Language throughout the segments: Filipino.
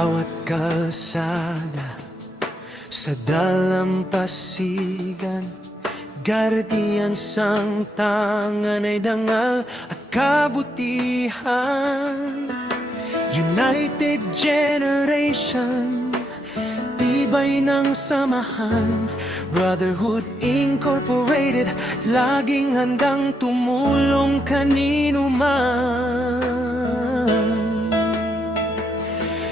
bawat kalsada sa dalampasigan, guardians ang tangan ay dangal at kabutihan. United generation, tibay ng samahan. Brotherhood Incorporated, laging handang tumulong kanino man.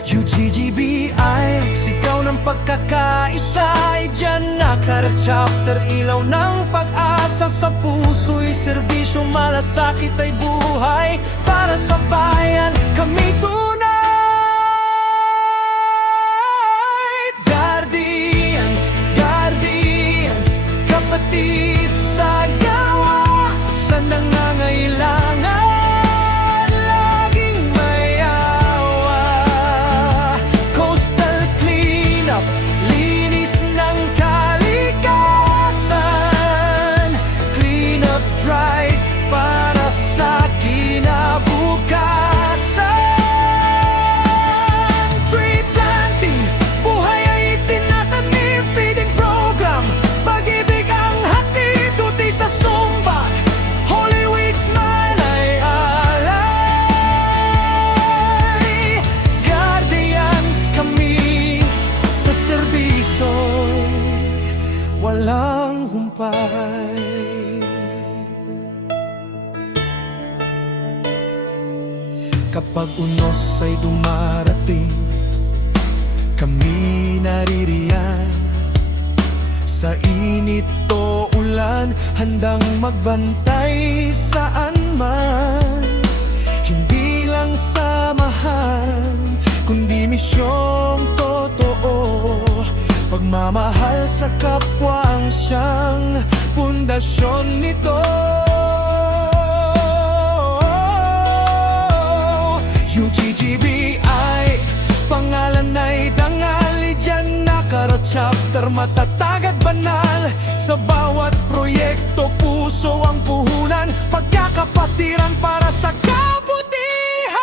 UGGBI, sigaw ng pagkakaisa ay dyan nakara-chapter. Ilaw ng pag-asa sa puso'y serbisyo, malasakit ay buhay para sa bayan. Kami tunay Guardians, Guardians, kapatid sa gawa, sa nangangailangan, laging may awa. Coastal cleanup, linis ng kalikasan, cleanup drive para sa kinabukasan. Tree planting, buhay ay itinatanim. Feeding program, pag-ibig ang hatid. Duty sa sumbag, Holy Week man ay alay. Guardians kami sa serbisyo'y walang humpay. Kapag unos ay dumarating, kami naririyan. Sa init o ulan, handang magbantay saan man. Hindi lang samahan, kundi misyong totoo. Pagmamahal sa kapwa ang siyang pundasyon nito. UGGBI, pangalan ay dangali, dyan nakara-chapter. Matatag at banal, sa bawat proyekto puso ang puhunan. Pagkakapatiran para sa kabutihan.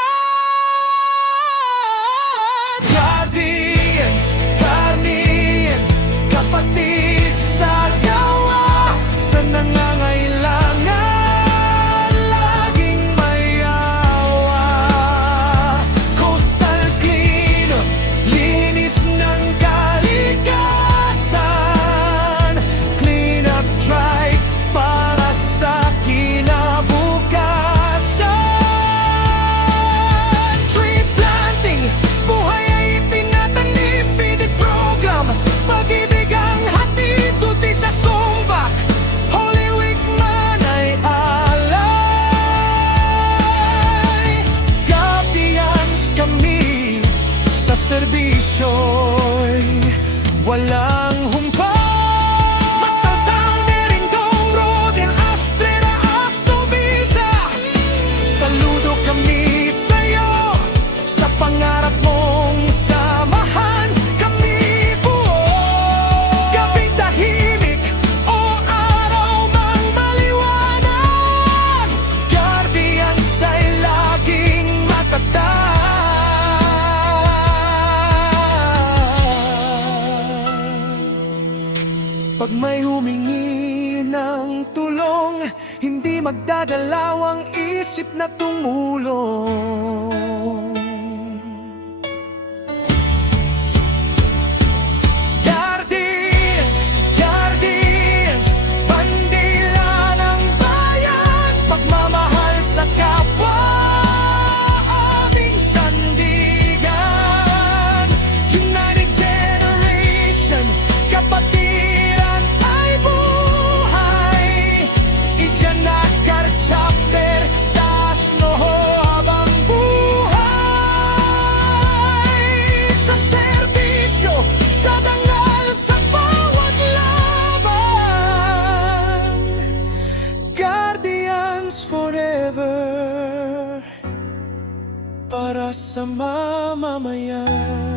Guardians, Guardians, kapatid sa gawa, sa nangangailangan, laging may awa. Coastal clean, linis ng kalikasan, clean up drive para sa kinabukasan. Tree planting, buhay ay itinatanim. Feeding program, pag-ibig ang hatid. Duty sa sumbak, Holy Week man ay alay. Guardians kami sa serbisyo'y walang humpay. Mastaltang Merindong Road, El Astrera, Astovisa, saludo kami sa'yo. Sa pangarap mong samahan kami buo. Gabing tahimik o araw mang maliwanag, Guardians ay laging matatag. Pag may humingi ng tulong, hindi magdadalawang isip na tumulong. Guardians, Guardians, bandila ng bayan. Pagmamahal sa kapwa, aming sandigan. United generation, kapatiran ay buhay. Iyan nakar-chapter, taas noho habang buhay. Sa serbisyo, sa dangal, sa bawat laban, Guardians forever para sa mamamayan.